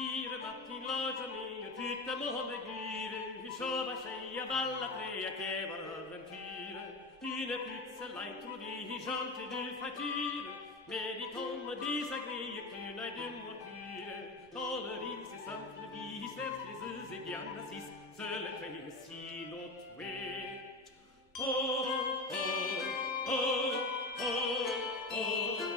Fire mattin la giornata, tutte molle gire, sciova sceia valla trea che var avventure, une pizza l'intrudi, gente du fatire, meditom disagrie, qu'une aide de moture, dans le rive c'est simple vie, certes les et bien assis, seul le si notre way. Oh, oh, oh, oh, oh, oh.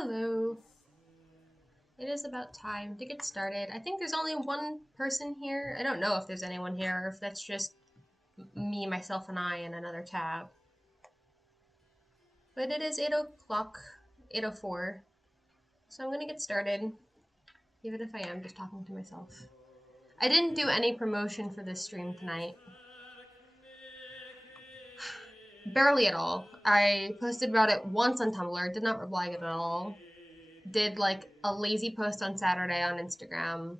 Hello. It is about time to get started. I think there's only one person here. I don't know if there's anyone here or if that's just me, myself, and I in another tab. But it is 8 o'clock, 8:04. So I'm going to get started, even if I am just talking to myself. I didn't do any promotion for this stream tonight. Barely at all. I posted about it once on Tumblr, did not reply it at all. Did like a lazy post on Saturday on Instagram.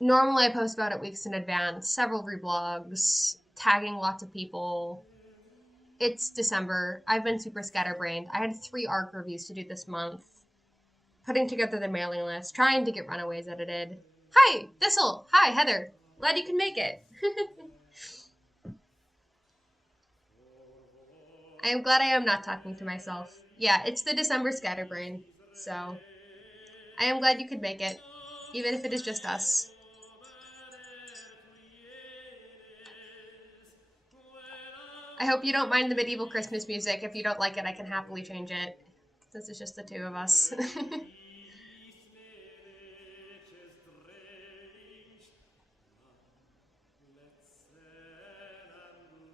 Normally I post about it weeks in advance, several reblogs, tagging lots of people. It's December. I've been super scatterbrained. I had 3 ARC reviews to do this month. Putting together the mailing list, trying to get Runaways edited. Hi, Thistle. Hi, Heather. Glad you can make it. I am glad I am not talking to myself. Yeah, it's the December scatterbrain, so I am glad you could make it, even if it is just us. I hope you don't mind the medieval Christmas music. If you don't like it, I can happily change it, since it's just the 2 of us.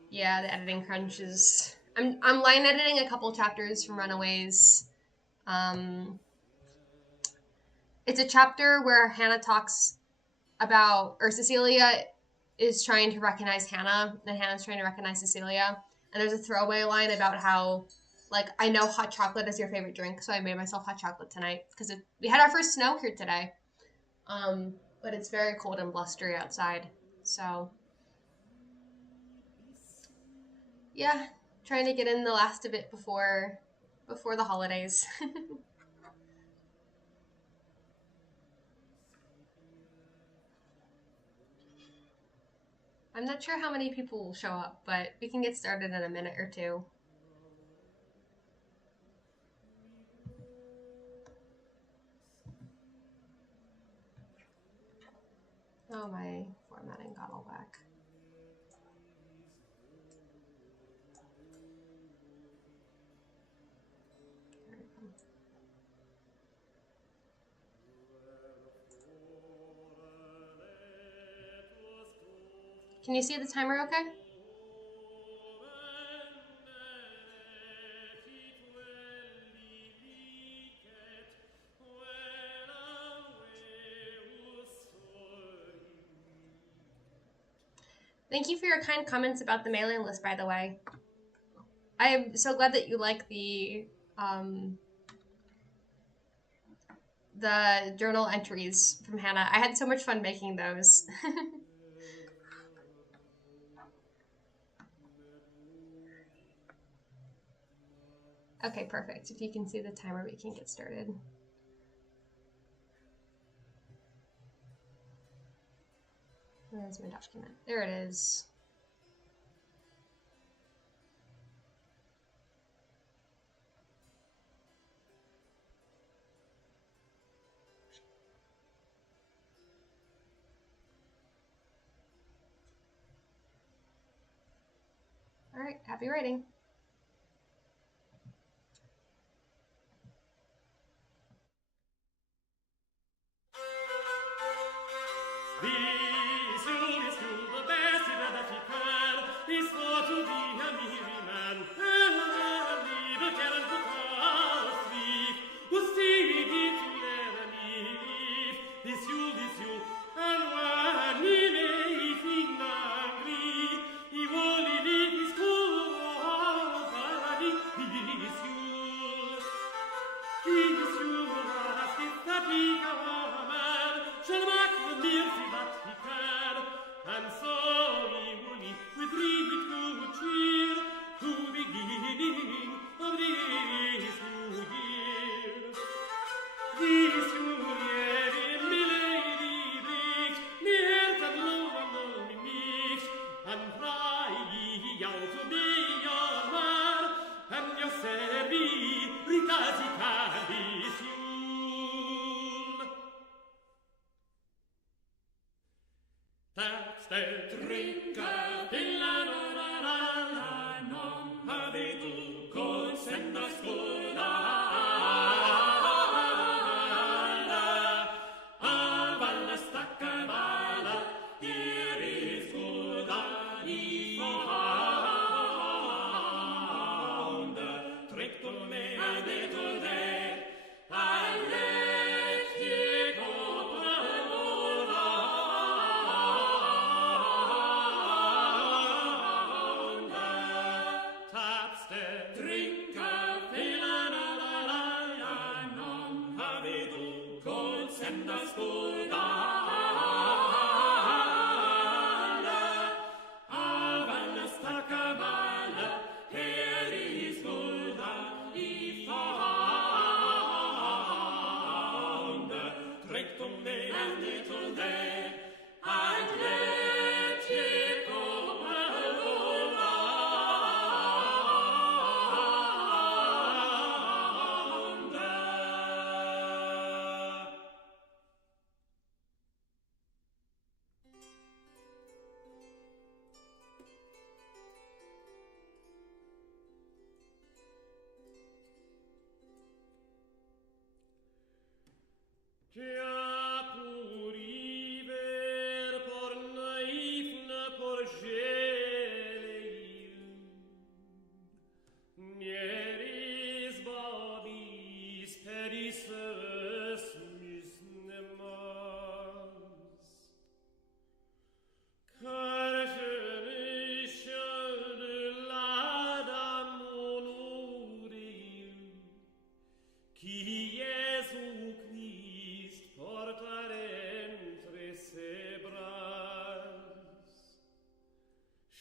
Yeah, the editing crunch is... I'm line editing a couple chapters from Runaways. It's a chapter where Hannah talks about, or Cecilia is trying to recognize Hannah, and Hannah's trying to recognize Cecilia. And there's a throwaway line about how, like, I know hot chocolate is your favorite drink, so I made myself hot chocolate tonight because we had our first snow here today. But it's very cold and blustery outside, so yeah, trying to get in the last of it before the holidays. I'm not sure how many people will show up, but we can get started in a minute or 2. Oh, my formatting got all back. Can you see the timer okay? Thank you for your kind comments about the mailing list, by the way. I am so glad that you like the journal entries from Hannah. I had so much fun making those. Okay, perfect. If you can see the timer, we can get started. Where's my document? There it is. All right, happy writing.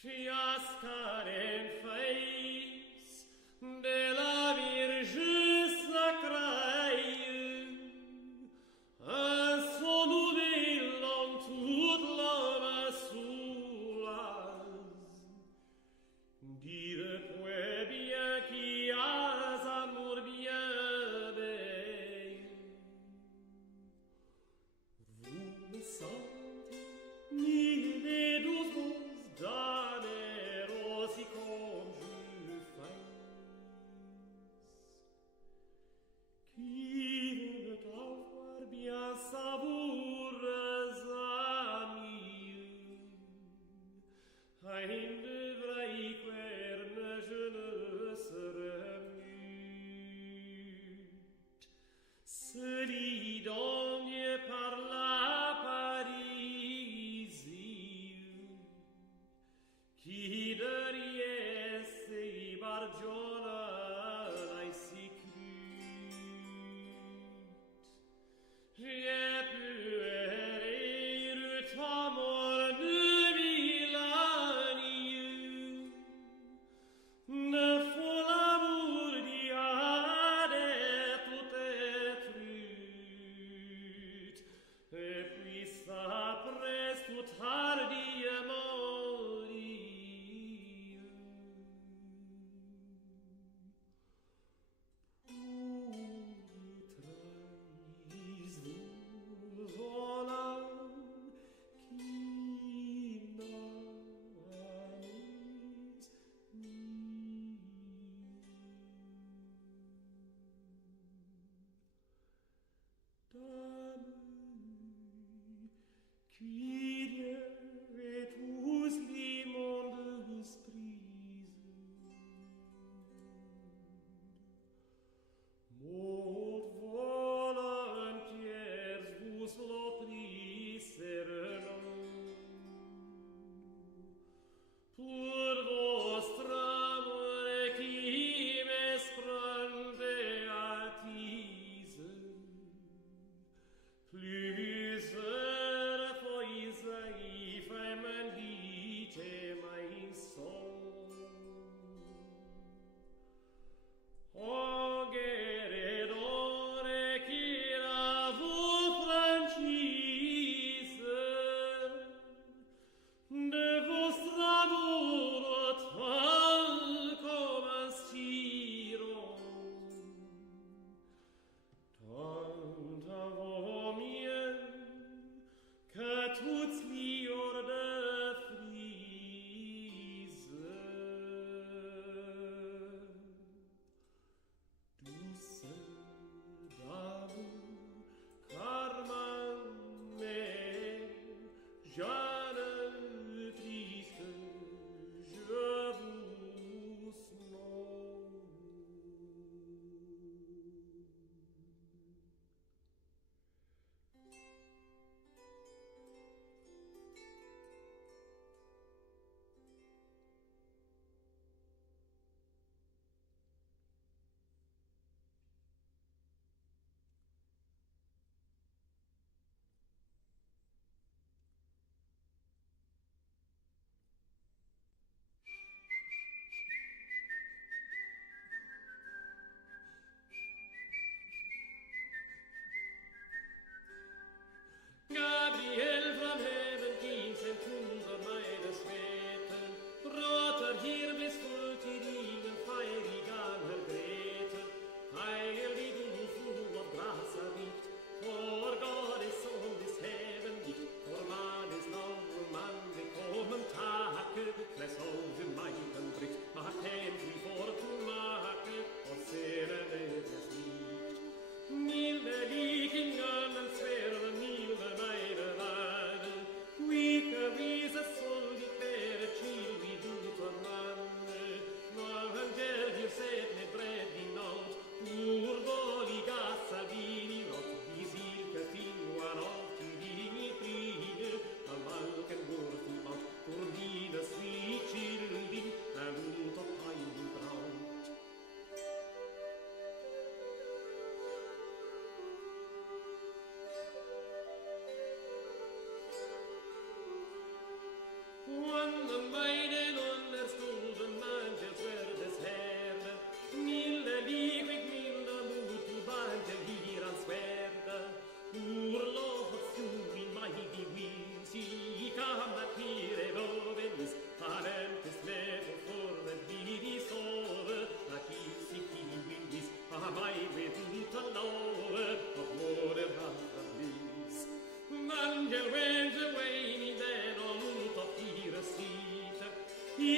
Fiascar en face de la Vierge sacrée, à son nouvel en toute l'homme soulaz. Dire point bien qui has amour bien veille. Vous me sentez mille et douze mots d'année aussi comme je fasse. Qui veut avoir bien savoureuse amie, ein devrait querne je ne serai mute. Celui d'ogne par la Parisie, qui derrière si bargiona ai si crut. J'ai pu errer ta mort de Villani, ne faut l'amour d'Iade tout étrut, et puis ça presse tout tardivement dit.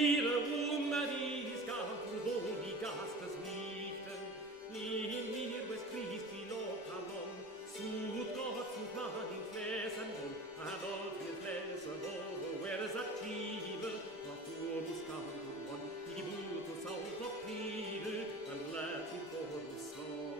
ihre Maries gab und wo die Gastes liegten, in mir was Christi lokalon, sud Gott zu man in Fläsen und adot in Fläsen over where is attive, ma furus canton, die butus auto pride, and Latin chorus song.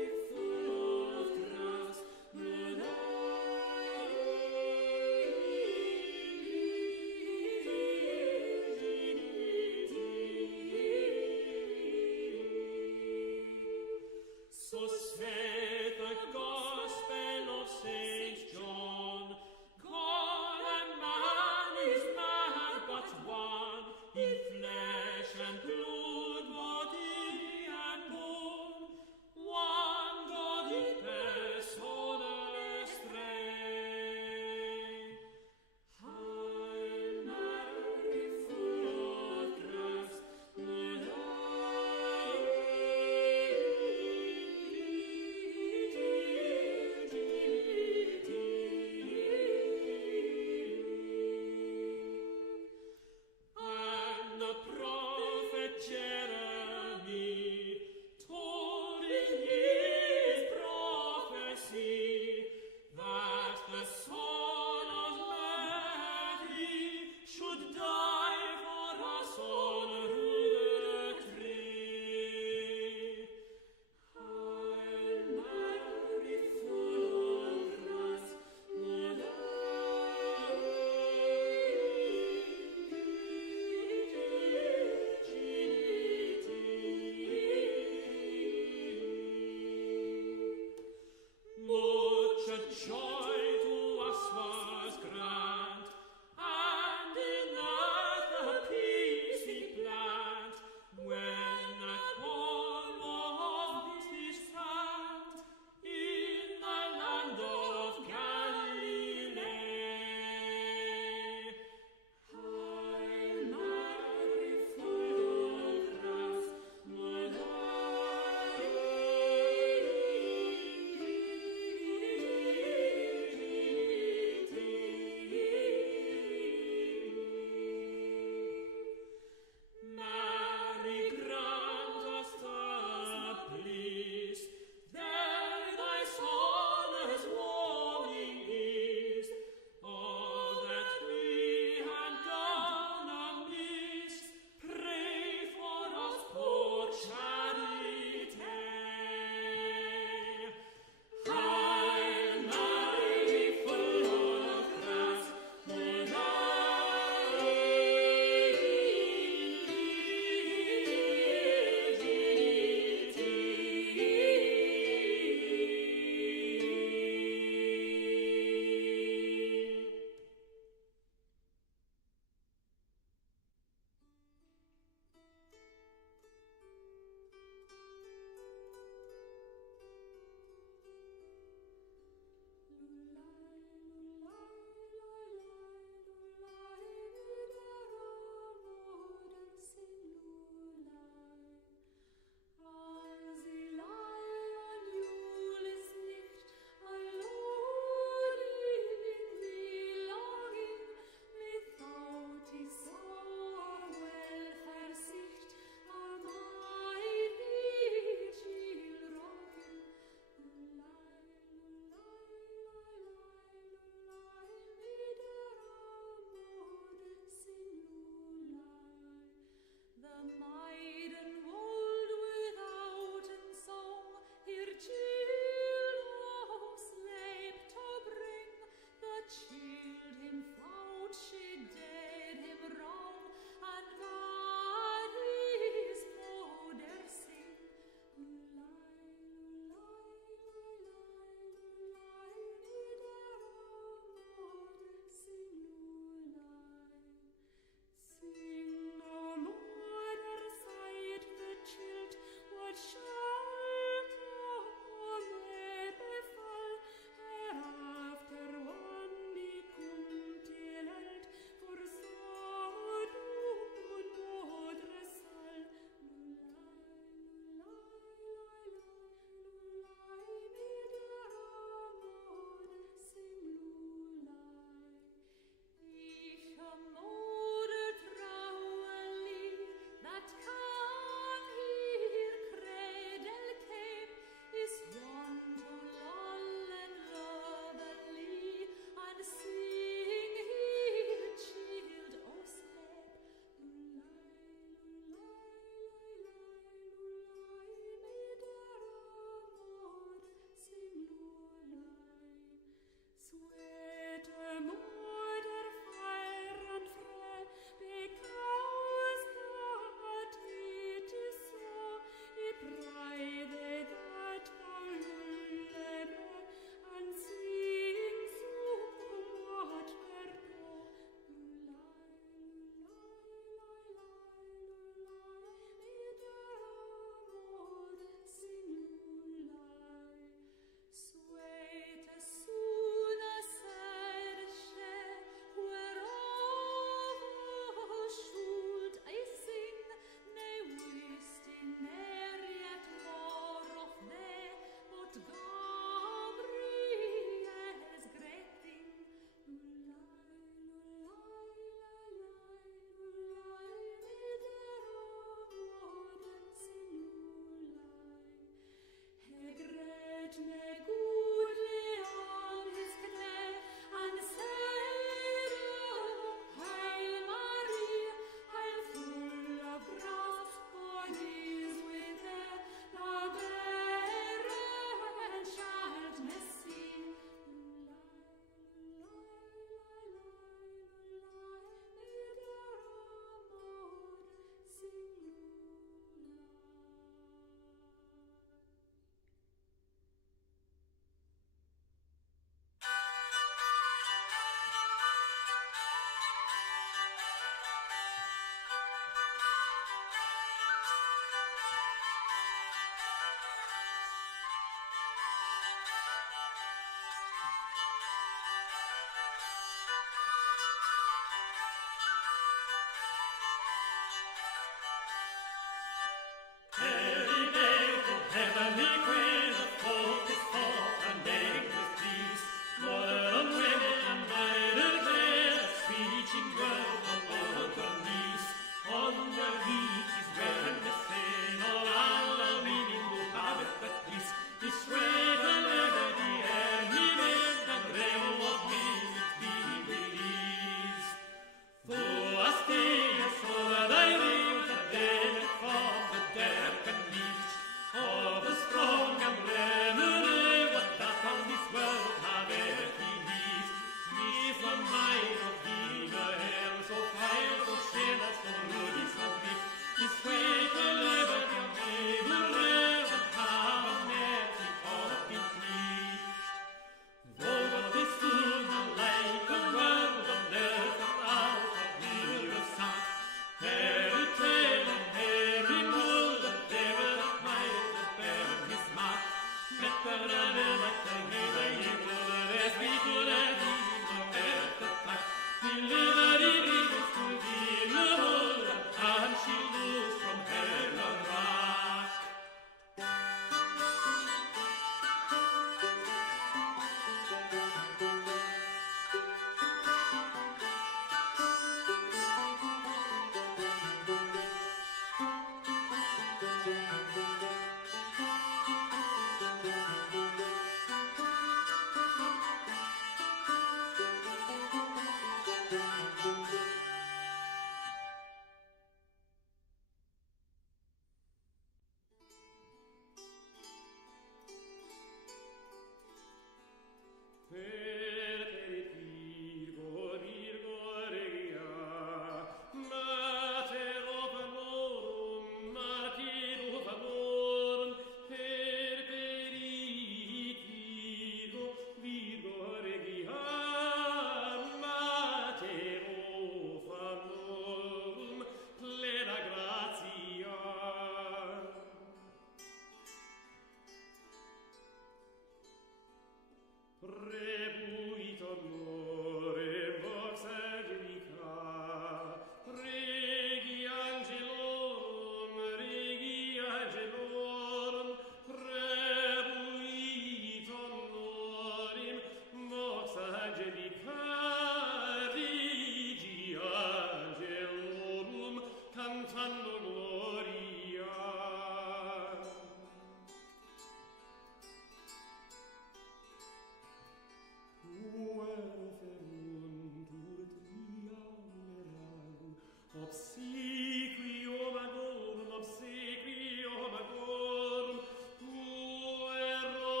Obsequio magorum, obsequio magorum, puero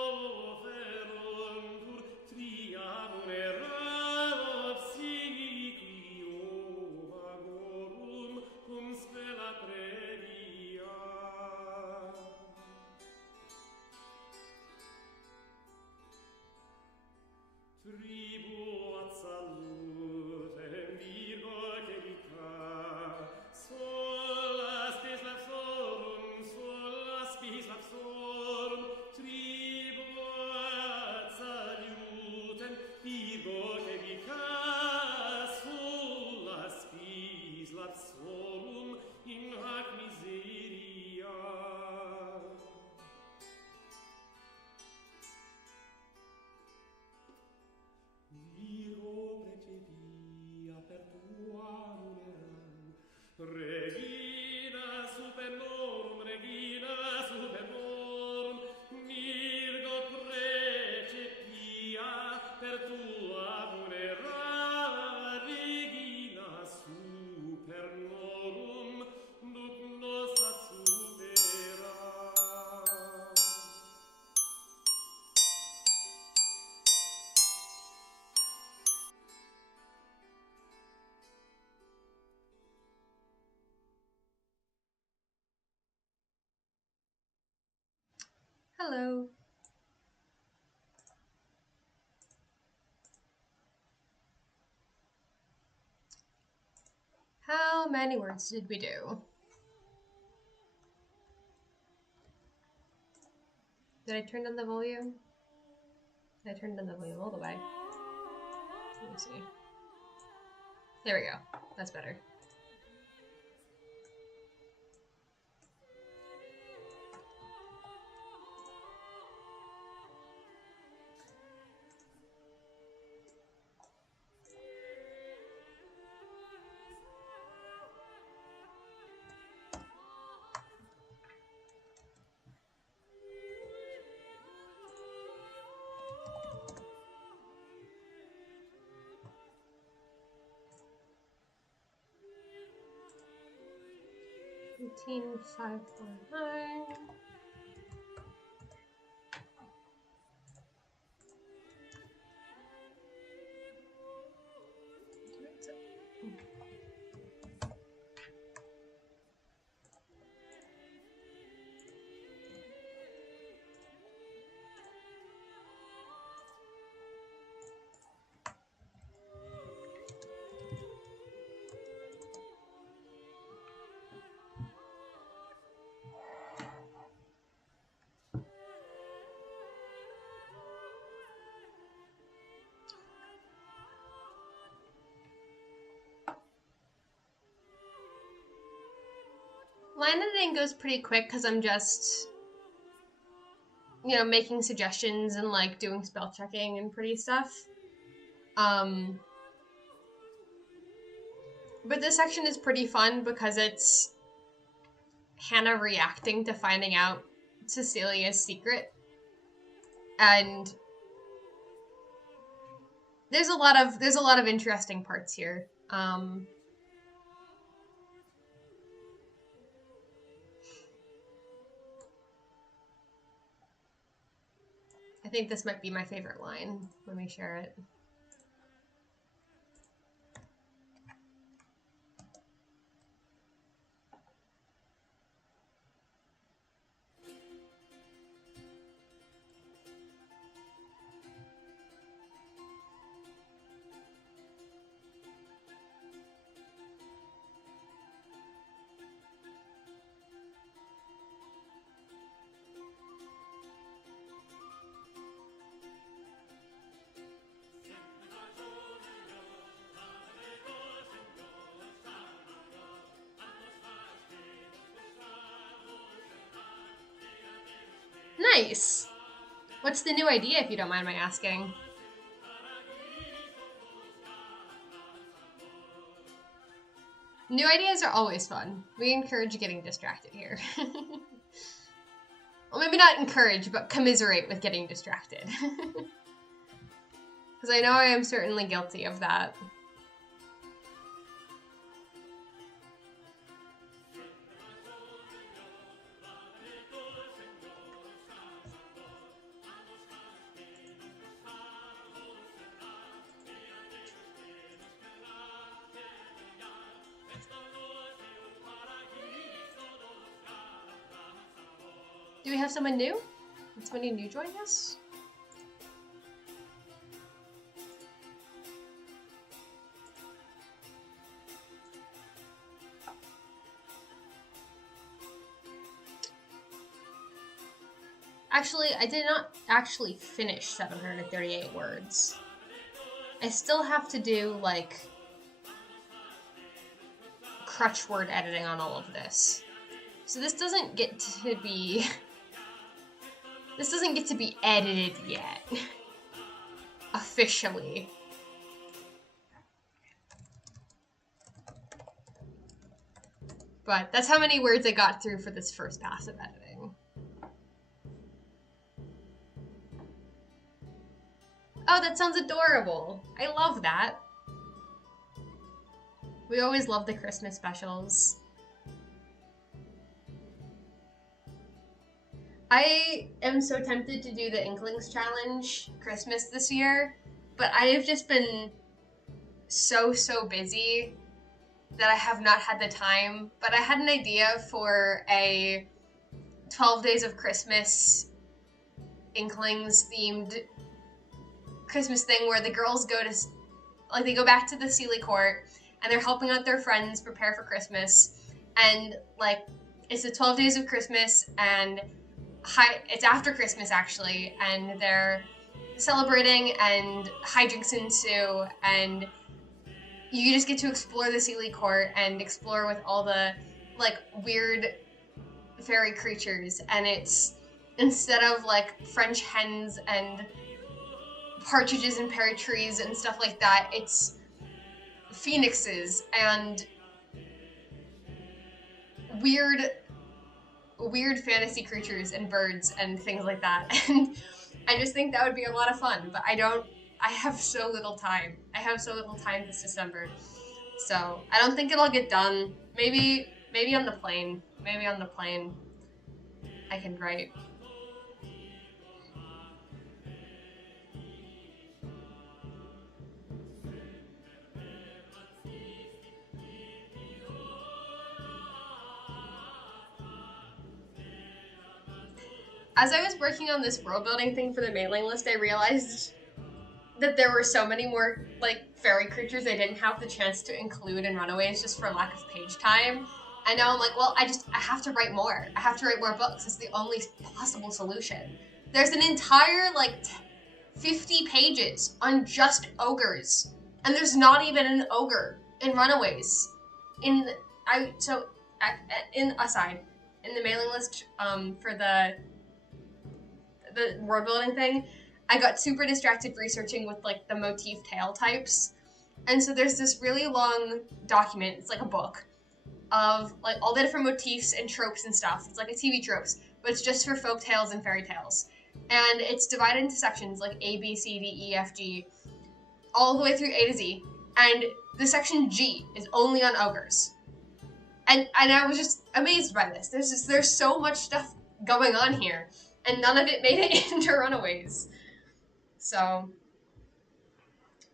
feruntur trianum erat, obsequio magorum, cum spela previa. Tribuat salutem Virgo Celica, sola spes lapsorum, tribuat salutem Virgo Celica, sola spes lapsorum in hac miseria. Viro precedia per tua numeram, Regina supernorum, Virgo precedia per tua numeram, Regina supernorum, duc nos ad supera. Hello. How many words did we do? Did I turn down the volume? I turned down the volume all the way. Let me see. There we go. That's better. Eighteen 549. Line editing goes pretty quick because I'm just, you know, making suggestions and like doing spell checking and pretty stuff. But this section is pretty fun because it's Hannah reacting to finding out Cecilia's secret. And there's a lot of interesting parts here. I think this might be my favorite line. Let me share it. Nice. What's the new idea, if you don't mind my asking? New ideas are always fun. We encourage getting distracted here. Well, maybe not encourage, but commiserate with getting distracted. Because I know I am certainly guilty of that. Do we have someone new? Did somebody new join us? Actually, I did not actually finish 738 words. I still have to do, like, crutch word editing on all of this. So this doesn't get to be... This doesn't get to be edited yet. Officially. But that's how many words I got through for this first pass of editing. Oh, that sounds adorable. I love that. We always love the Christmas specials. I am so tempted to do the Inklings Challenge Christmas this year, but I have just been so busy that I have not had the time. But I had an idea for a 12 Days of Christmas Inklings themed Christmas thing where the girls go to, like, they go back to the Sealy Court and they're helping out their friends prepare for Christmas, and like it's the 12 Days of Christmas, and it's after Christmas actually, and they're celebrating and hijinks ensue, and you just get to explore the Sealy Court and explore with all the like weird fairy creatures, and it's instead of like French hens and partridges and pear trees and stuff like that, it's phoenixes and weird fantasy creatures and birds and things like that. And I just think that would be a lot of fun, but I have so little time. I have so little time this December. So I don't think it'll get done. Maybe on the plane. Maybe on the plane I can write. As I was working on this world building thing for the mailing list, I realized that there were so many more like fairy creatures I didn't have the chance to include in Runaways just for lack of page time. And now I'm like, well, I have to write more. I have to write more books. It's the only possible solution. There's an entire like 50 pages on just ogres, and there's not even an ogre in Runaways. In the mailing list for the world building thing, I got super distracted researching with like the motif tale types, and so there's this really long document. It's like a book of like all the different motifs and tropes and stuff. It's like a TV tropes, but it's just for folk tales and fairy tales, and it's divided into sections like A, B, C, D, E, F, G, all the way through A to Z. And the section G is only on ogres, and I was just amazed by this. There's so much stuff going on here, and none of it made it into Runaways. So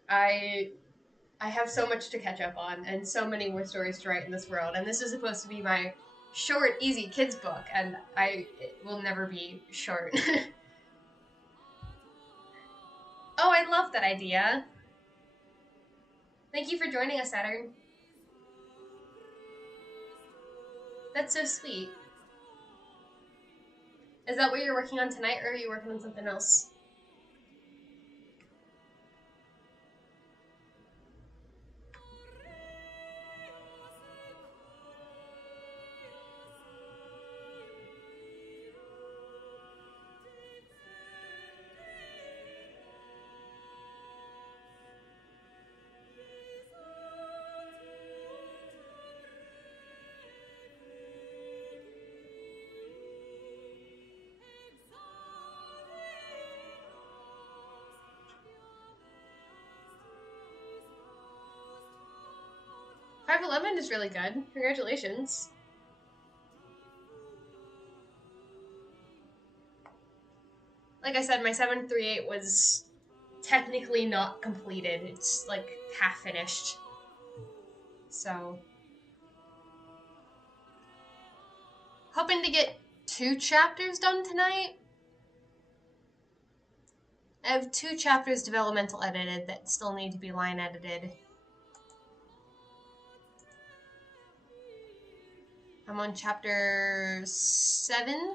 I have so much to catch up on and so many more stories to write in this world. And this is supposed to be my short, easy kids book, and it will never be short. Oh, I love that idea. Thank you for joining us, Saturn. That's so sweet. Is that what you're working on tonight, or are you working on something else? .511 is really good. Congratulations. Like I said, my 738 was technically not completed. It's like half finished. So hoping to get 2 chapters done tonight. I have 2 chapters developmental edited that still need to be line edited. I'm on chapter 7.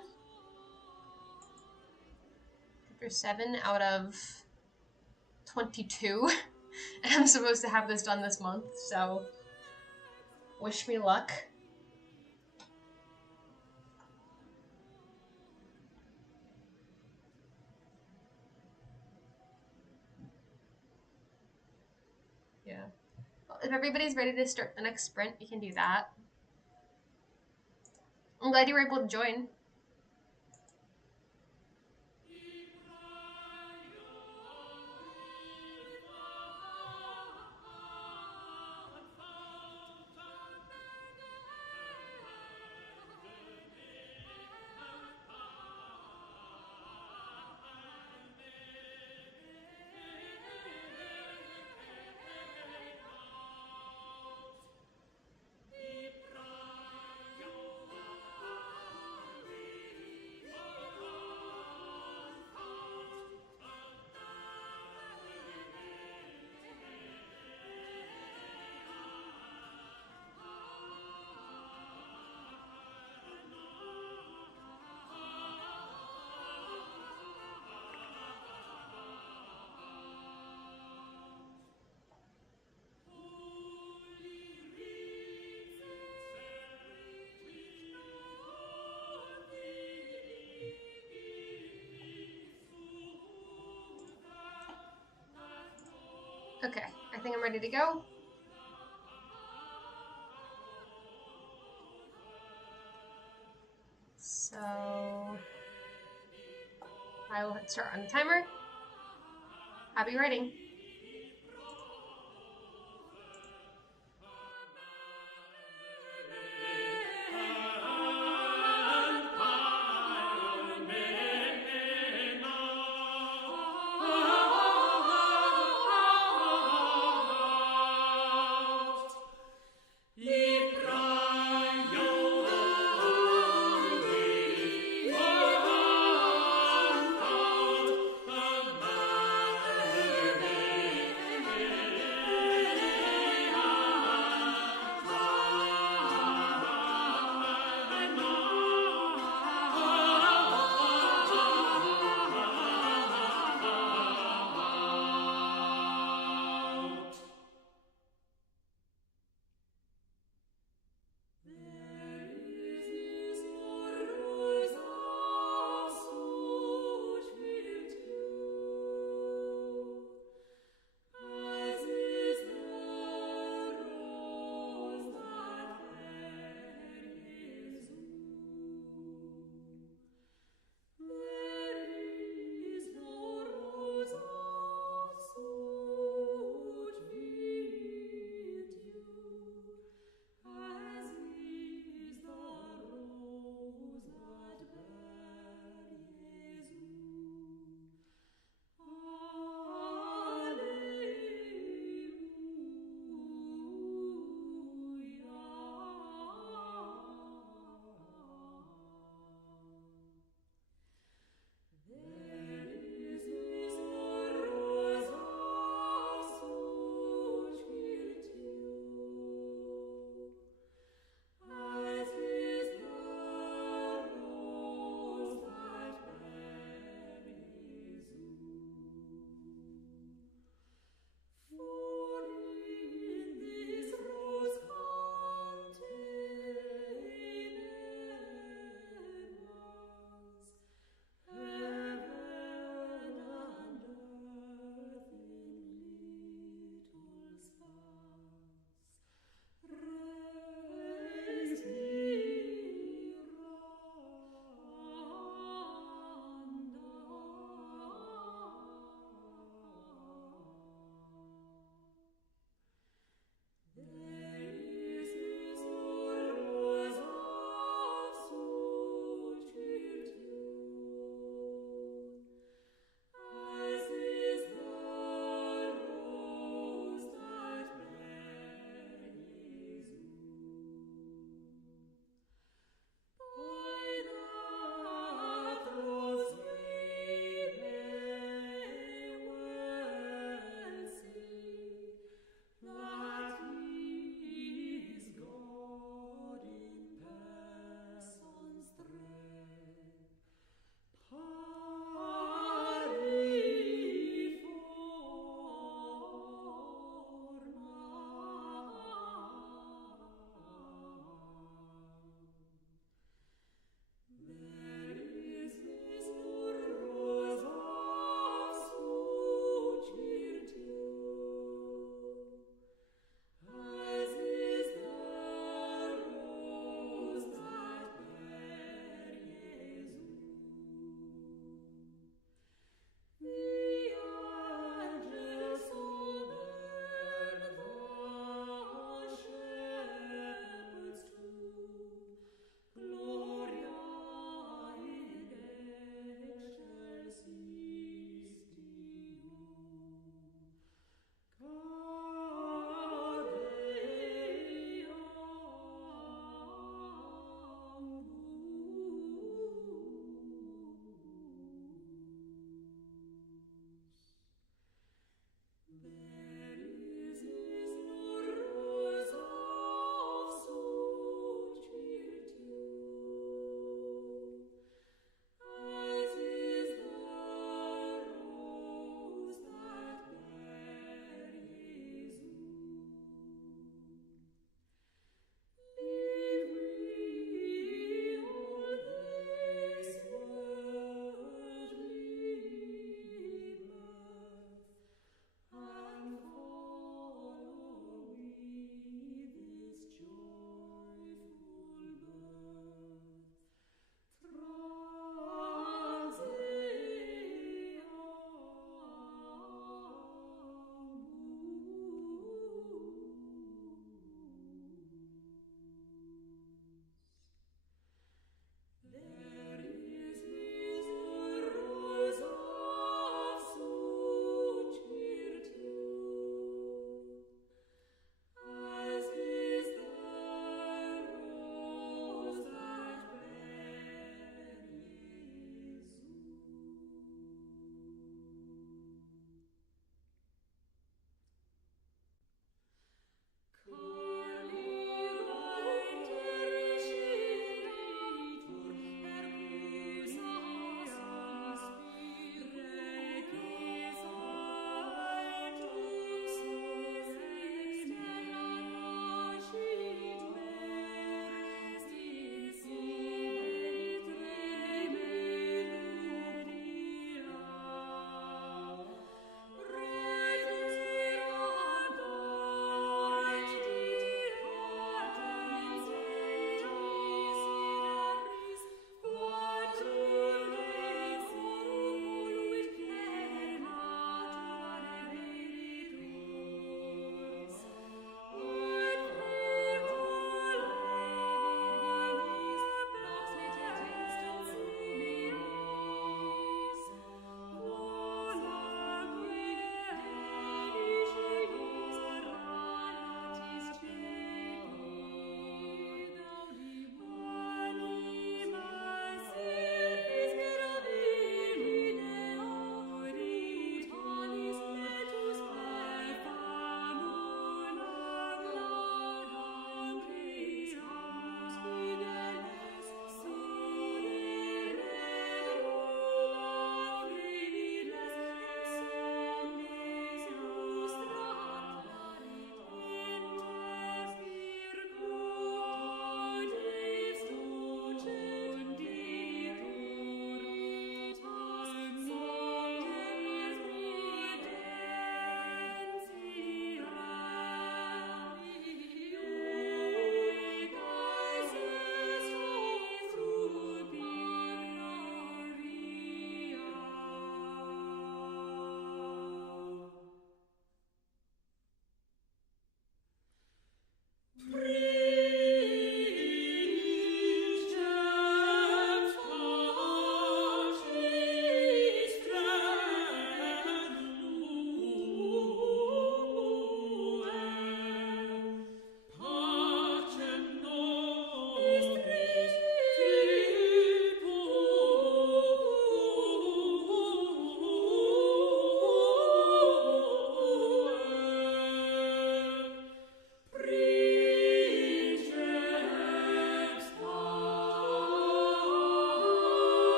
Chapter 7 out of 22. And I'm supposed to have this done this month, so wish me luck. Yeah. Well, if everybody's ready to start the next sprint, we can do that. I'm glad you were able to join. Okay, I think I'm ready to go. So I will hit start on the timer. Happy writing.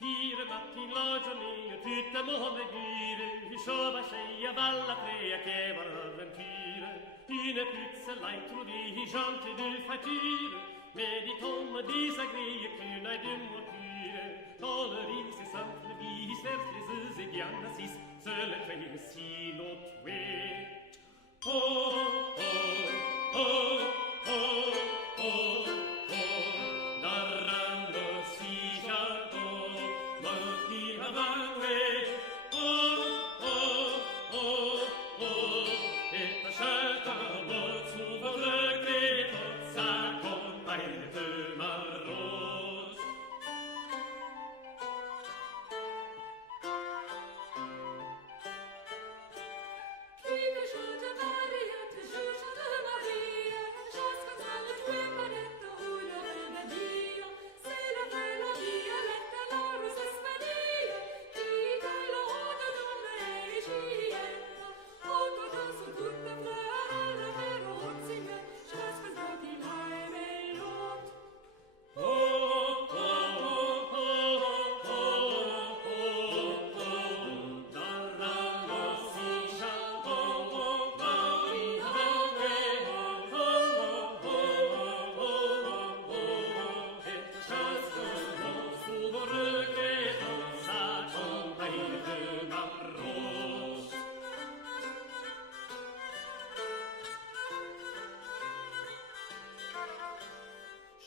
Hire mattin la giornina tutte molle gire, visciova sceia dalla trea che var avventire, ine pizze l'introdì, gente du fatire, meditom disagrie che n'ai du moire, tolerir si simple vie, certes les egianna sis, seul crème si not wet. Oh, oh, oh, oh, oh, oh, narrando si giardo, molti avangue, oh, oh, oh, oh, et ta scelta vol su votre crédito, sa compagne de ma rose.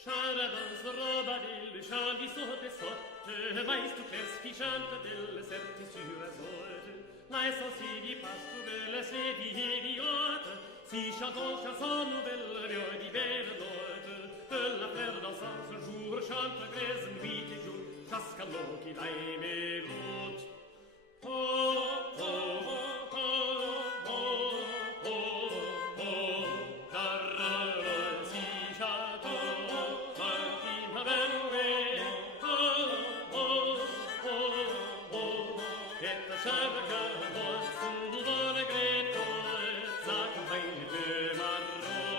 Charadans robadille, chant di sotte sotte, mais tu perspichante delle serte sur la sorte, mais aussi di pastorelle se di idiote, si chanton chanson nouvelle, lieu di belle note, de la fleur dansant ce jour, chante grèze nuit et jour, jusqu'à l'eau qui l'aille mes routes. Oh, oh, oh, oh, oh, oh, oh, darrere si chanton, ma belle, oh, oh, oh, oh, et la chèvre que l'on sous le regretto, sa campagne de marron.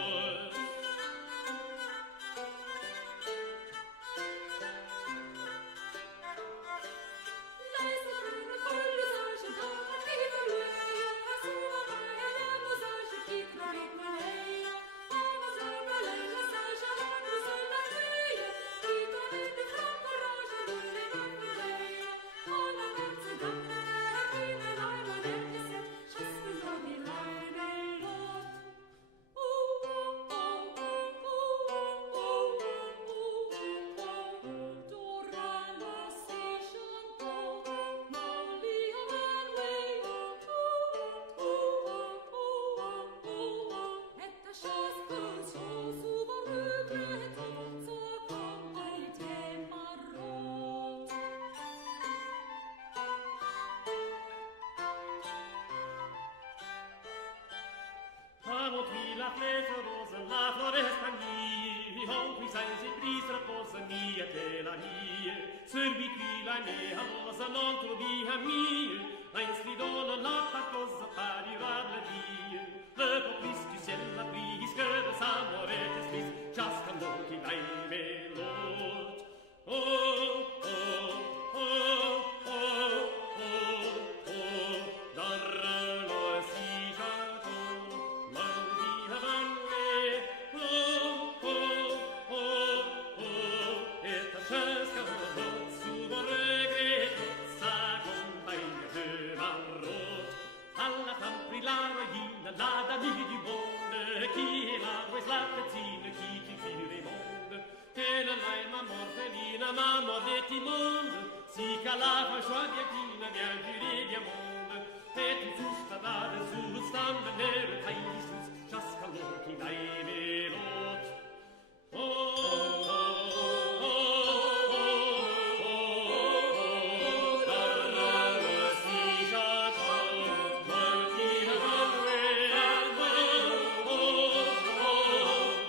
Avant-il la flèche rose, la foresta mie, en puissance et prise repose mie et la mie. Celui qui la née à rose, l'entre dit à mie, ainsi donne la cosa parira la vie. Le caprice du ciel la brise, que de sa mort est esprit, jusqu'à l'eau qui l'aille l'autre. Oh, oh, oh, oh, oh, oh, darrelo si chanton, maldi avalle, oh, oh, oh, oh, et ta chaise qu'avant sous mon regret, sa compagne de marron. Alla femme prit la royine, la dame du monde, qui est la douce la petite, qui fit les mondes. Et le laima mortelina, maman de timonde, si qu'à la fin choix bianchina, bien puri diamonde. Et tu susta da de sustan, nero taisus, jusqu'à l'eau qui l'aille l'autre. Oh, oh, oh, oh, oh, darrere si chanton, maldi avalle, oh, oh, oh,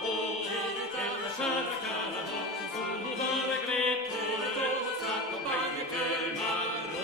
oh, et la chèvre que sous le regretto, sa compagne de marron.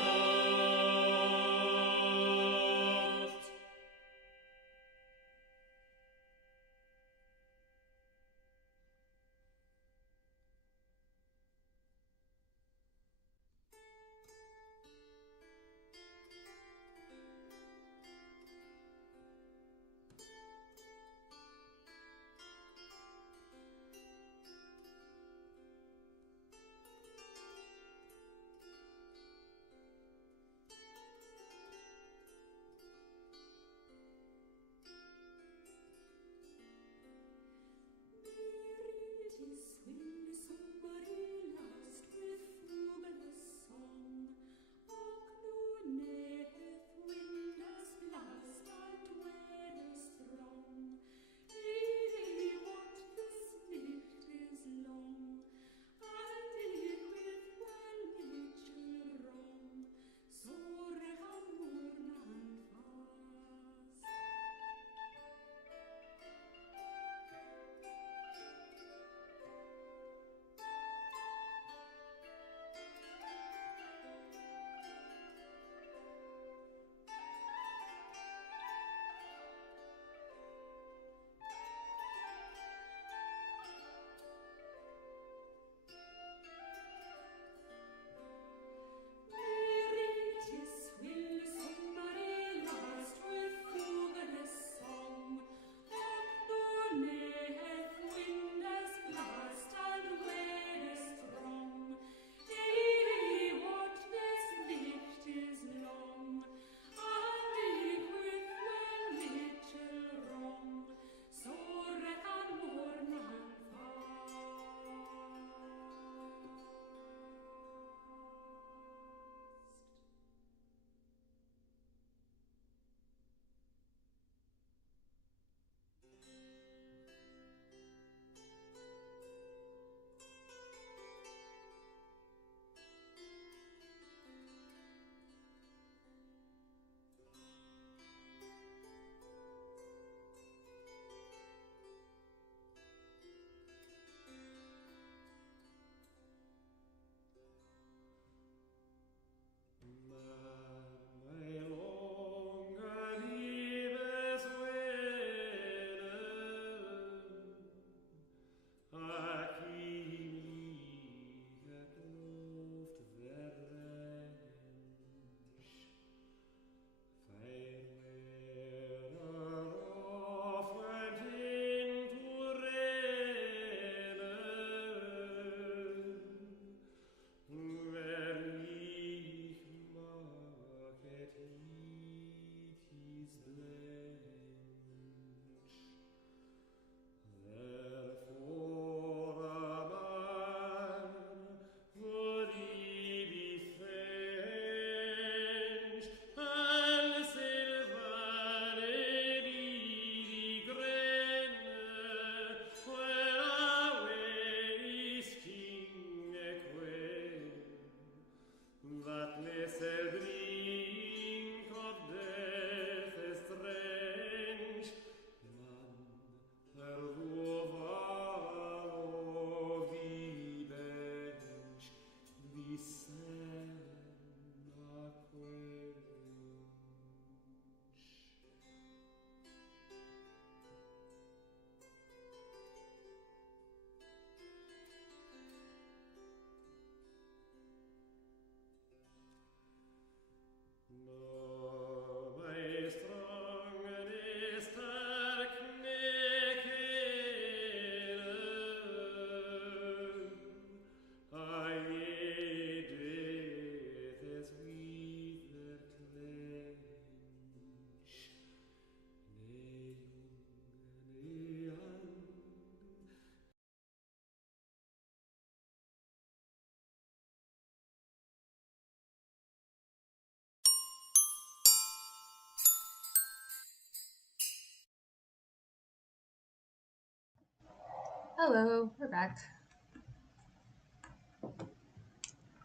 Hello, we're back.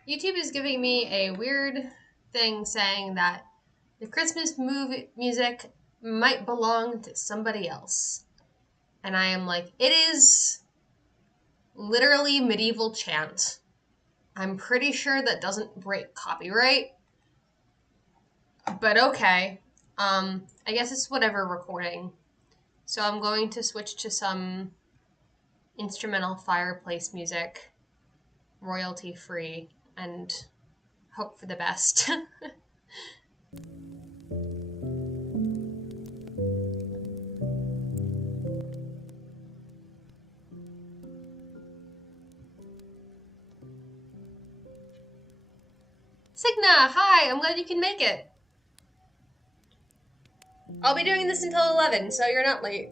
YouTube is giving me a weird thing saying that the Christmas music might belong to somebody else. And I am like, it is literally medieval chant. I'm pretty sure that doesn't break copyright. But okay. I guess it's whatever recording. So I'm going to switch to some instrumental fireplace music, royalty free, and hope for the best. Signa, hi, I'm glad you can make it. I'll be doing this until 11, so you're not late.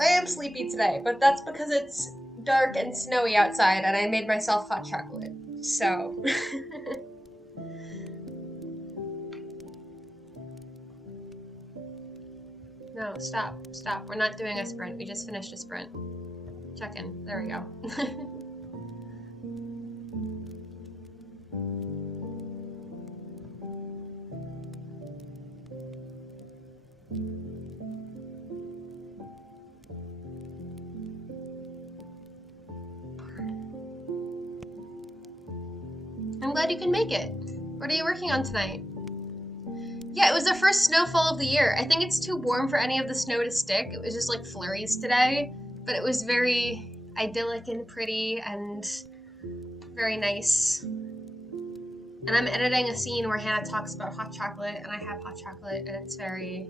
I am sleepy today, but that's because it's dark and snowy outside and I made myself hot chocolate, so. No, stop. We're not doing a sprint. We just finished a sprint. Check in. There we go. I'm glad you can make it. What are you working on tonight? Yeah, it was the first snowfall of the year. I think it's too warm for any of the snow to stick. It was just like flurries today, but it was very idyllic and pretty and very nice. And I'm editing a scene where Hannah talks about hot chocolate and I have hot chocolate and it's very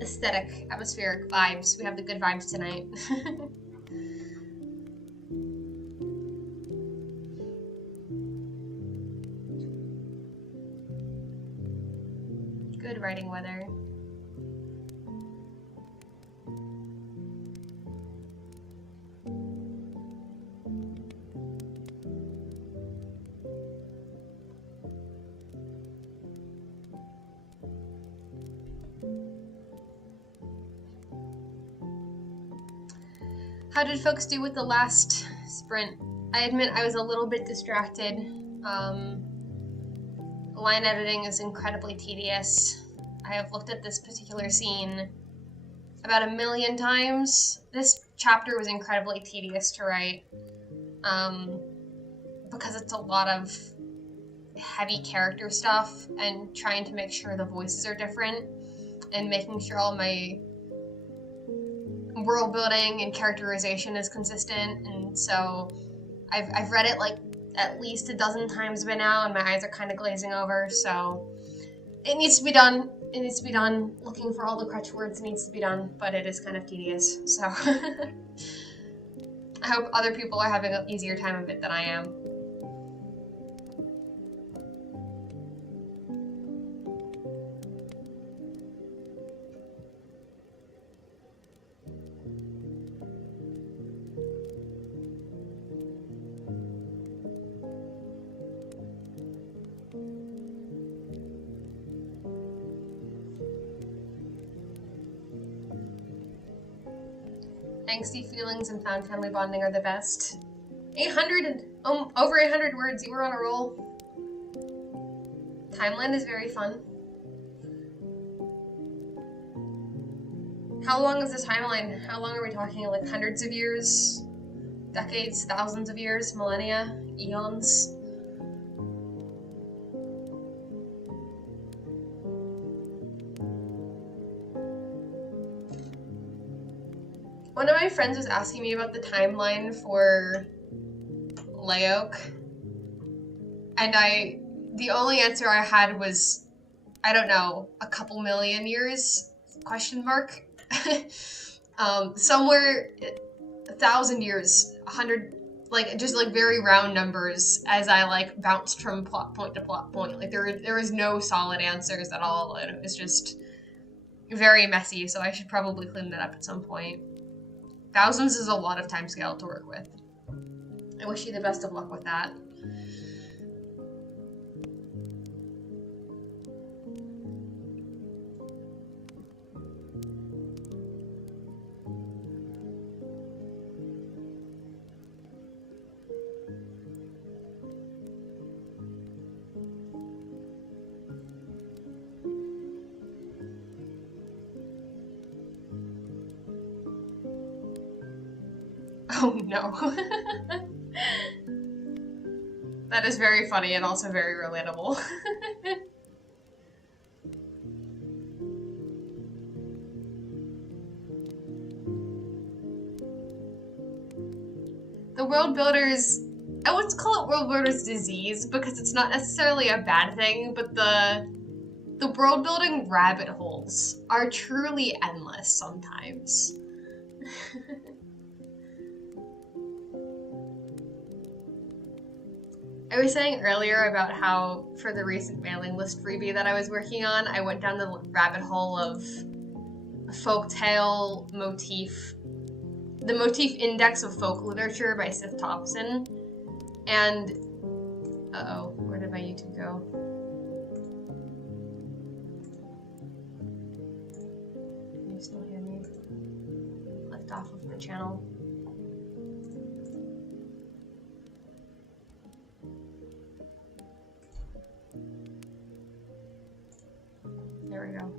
aesthetic, atmospheric vibes. We have the good vibes tonight. Good writing weather. How did folks do with the last sprint? I admit I was a little bit distracted. Line editing is incredibly tedious. I have looked at this particular scene about 1,000,000 times. This chapter was incredibly tedious to write because it's a lot of heavy character stuff and trying to make sure the voices are different and making sure all my world building and characterization is consistent. And so I've read it like at least a dozen times by now and my eyes are kind of glazing over, so it needs to be done. It needs to be done. Looking for all the crutch words needs to be done, but it is kind of tedious, so I hope other people are having an easier time of it than I am. Angsty feelings and found family bonding are the best. 800, over 800 words, you were on a roll. Timeline is very fun. How long is the timeline? How long are we talking? Like hundreds of years? Decades? Thousands of years? Millennia? Eons? One of my friends was asking me about the timeline for Laoc, and the only answer I had was, I don't know, a couple million years, question mark. Somewhere 1,000 years, 100, like just like very round numbers as I like bounced from plot point to plot point. Like there was no solid answers at all, and it was just very messy, so I should probably clean that up at some point. Thousands is a lot of time scale to work with. I wish you the best of luck with that. Oh no. That is very funny and also very relatable. The World Builders, I wouldn't call it World Builders disease because it's not necessarily a bad thing, but the world building rabbit holes are truly endless sometimes. I was saying earlier about how for the recent mailing list freebie that I was working on, I went down the rabbit hole of folktale motif, the motif index of folk literature by Sif Thompson, and uh-oh, where did my YouTube go? Can you still hear me? Clicked off of my channel. There we go.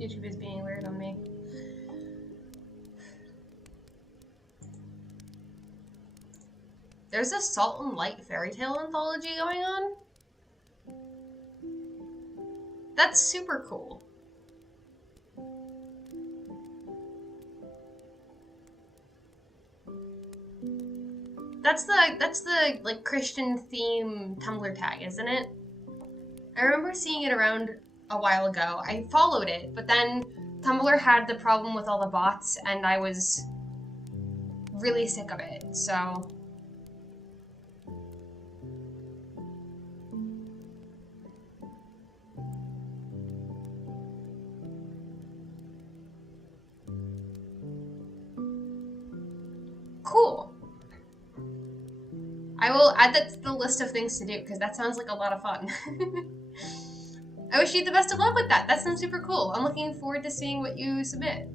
YouTube is being weird on me. There's a Salt and Light fairy tale anthology going on? That's super cool. That's the like Christian theme Tumblr tag, isn't it? I remember seeing it around a while ago. I followed it, but then Tumblr had the problem with all the bots and I was really sick of it, so cool. I will add that to the list of things to do, because that sounds like a lot of fun. I wish you the best of luck with that. That sounds super cool. I'm looking forward to seeing what you submit.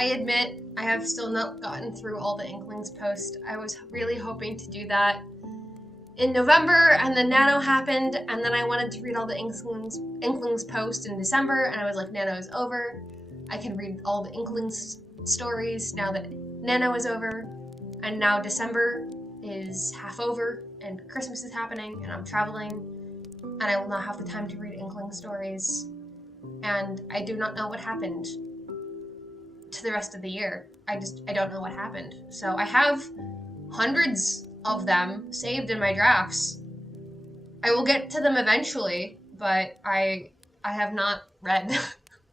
I admit, I have still not gotten through all the Inklings posts. I was really hoping to do that in November, and then Nano happened, and then I wanted to read all the Inklings posts in December, and I was like, Nano is over. I can read all the Inklings stories now that Nano is over, and now December is half over, and Christmas is happening, and I'm traveling, and I will not have the time to read Inkling stories, and I do not know what happened to the rest of the year. I don't know what happened. So I have hundreds of them saved in my drafts. I will get to them eventually, but I have not read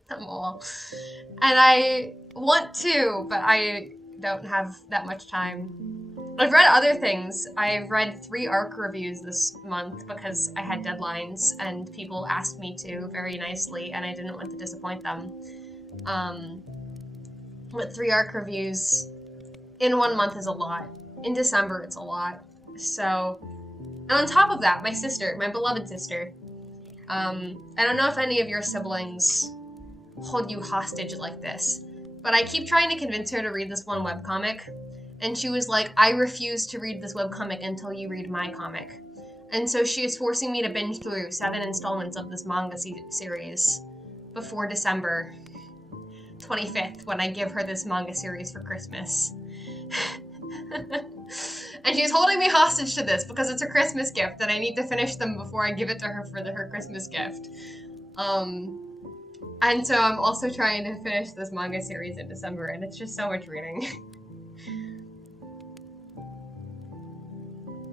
them all. And I want to, but I don't have that much time. I've read other things. I've read 3 ARC reviews this month because I had deadlines and people asked me to very nicely and I didn't want to disappoint them. But 3 ARC reviews in 1 month is a lot. In December, it's a lot. So, and on top of that, my sister, my beloved sister, I don't know if any of your siblings hold you hostage like this, but I keep trying to convince her to read this one webcomic, and she was like, I refuse to read this webcomic until you read my comic. And so she is forcing me to binge through 7 installments of this manga series before December 25th, when I give her this manga series for Christmas. And she's holding me hostage to this because it's a Christmas gift and I need to finish them before I give it to her for her Christmas gift. And so I'm also trying to finish this manga series in December, and it's just so much reading.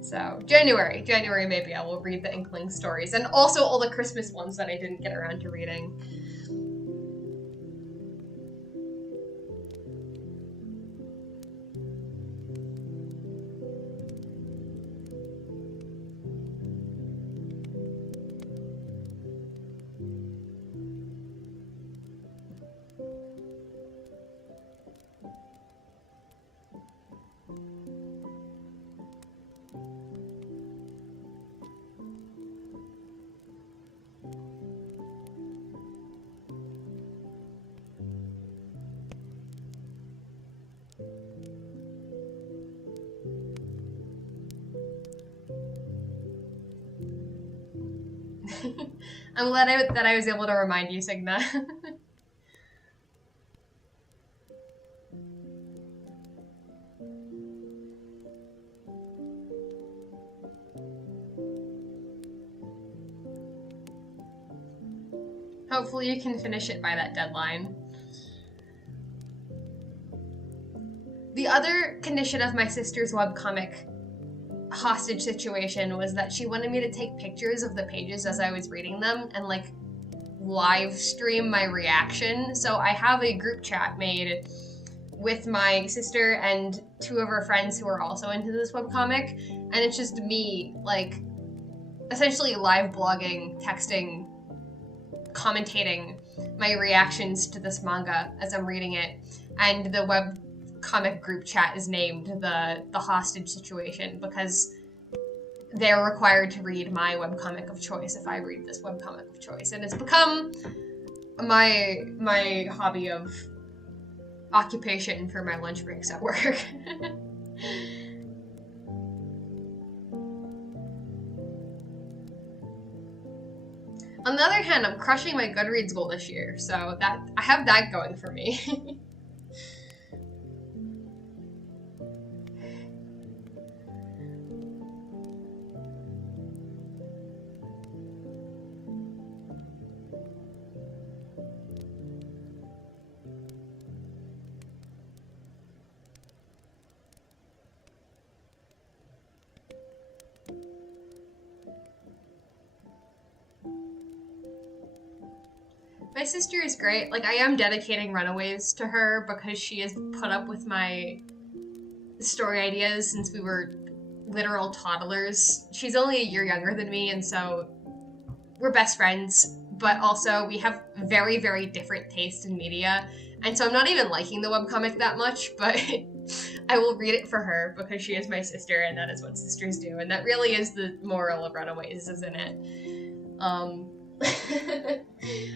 So January maybe I will read the Inkling stories, and also all the Christmas ones that I didn't get around to reading. I'm glad that I was able to remind you, Signa. Hopefully you can finish it by that deadline. The other condition of my sister's webcomic hostage situation was that she wanted me to take pictures of the pages as I was reading them and like live stream my reaction. So I have a group chat made with my sister and two of her friends who are also into this webcomic, and it's just me like essentially live blogging, texting, commentating my reactions to this manga as I'm reading it, and the webcomic group chat is named the hostage situation because they're required to read my webcomic of choice if I read this webcomic of choice, and it's become my hobby of occupation for my lunch breaks at work. On the other hand, I'm crushing my Goodreads goal this year, so that I have that going for me. My sister is great. Like, I am dedicating Runaways to her because she has put up with my story ideas since we were literal toddlers. She's only a year younger than me, and so we're best friends, but also we have very, very different tastes in media. And so I'm not even liking the webcomic that much, but I will read it for her because she is my sister, and that is what sisters do. And that really is the moral of Runaways, isn't it?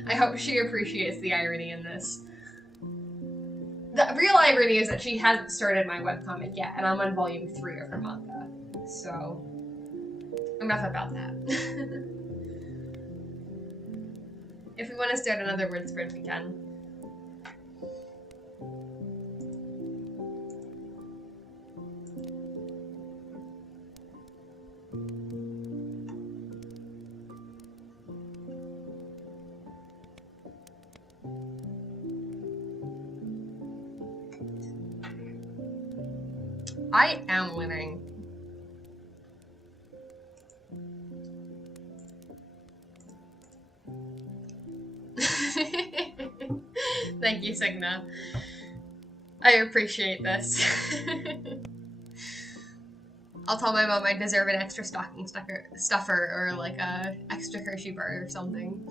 I hope she appreciates the irony in this. The real irony is that she hasn't started my webcomic yet, and I'm on volume 3 of her manga. So, enough about that. If we want to start another word sprint, we can. I am winning. Thank you, Signa. I appreciate this. I'll tell my mom I deserve an extra stocking stuffer or like a extra Hershey bar or something.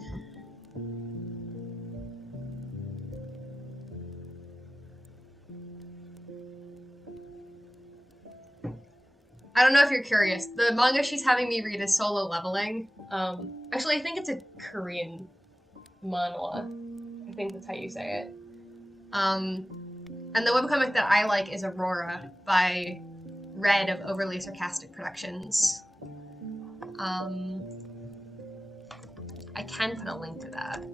I don't know if you're curious. The manga she's having me read is Solo Leveling. Actually, I think it's a Korean manhwa. I think that's how you say it. And the webcomic that I like is Aurora by Red of Overly Sarcastic Productions. I can put a link to that.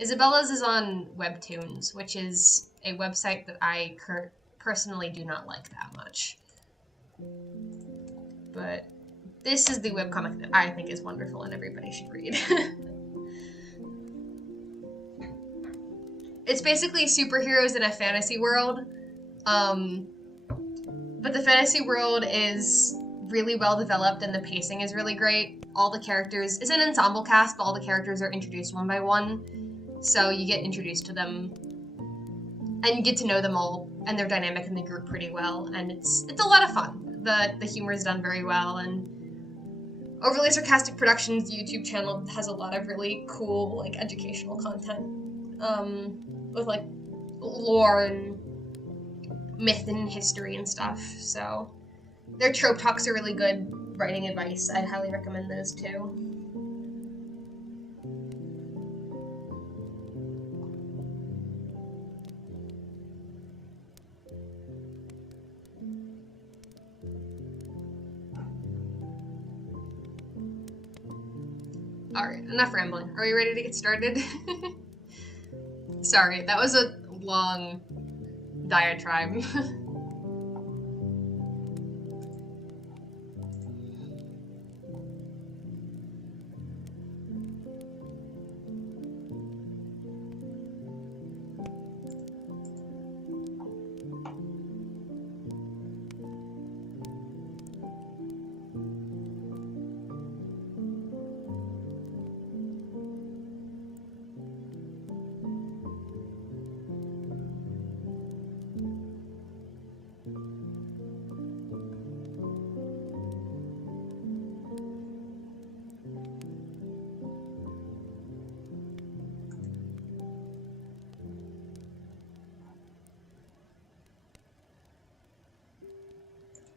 Isabella's is on Webtoons, which is a website that I personally do not like that much. But this is the webcomic that I think is wonderful and everybody should read. It's basically superheroes in a fantasy world, but the fantasy world is really well developed and the pacing is really great. All the characters, it's an ensemble cast, but all the characters are introduced one by one, so you get introduced to them and you get to know them all and their dynamic in the group pretty well, and it's a lot of fun. The humor is done very well, and Overly Sarcastic Productions YouTube channel has a lot of really cool like educational content with like lore and myth and history and stuff. So their trope talks are really good writing advice. I'd highly recommend those too. Alright, enough rambling. Are we ready to get started? Sorry, that was a long diatribe.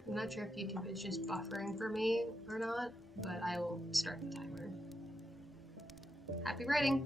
I'm not sure if YouTube is just buffering for me or not, but I will start the timer. Happy writing!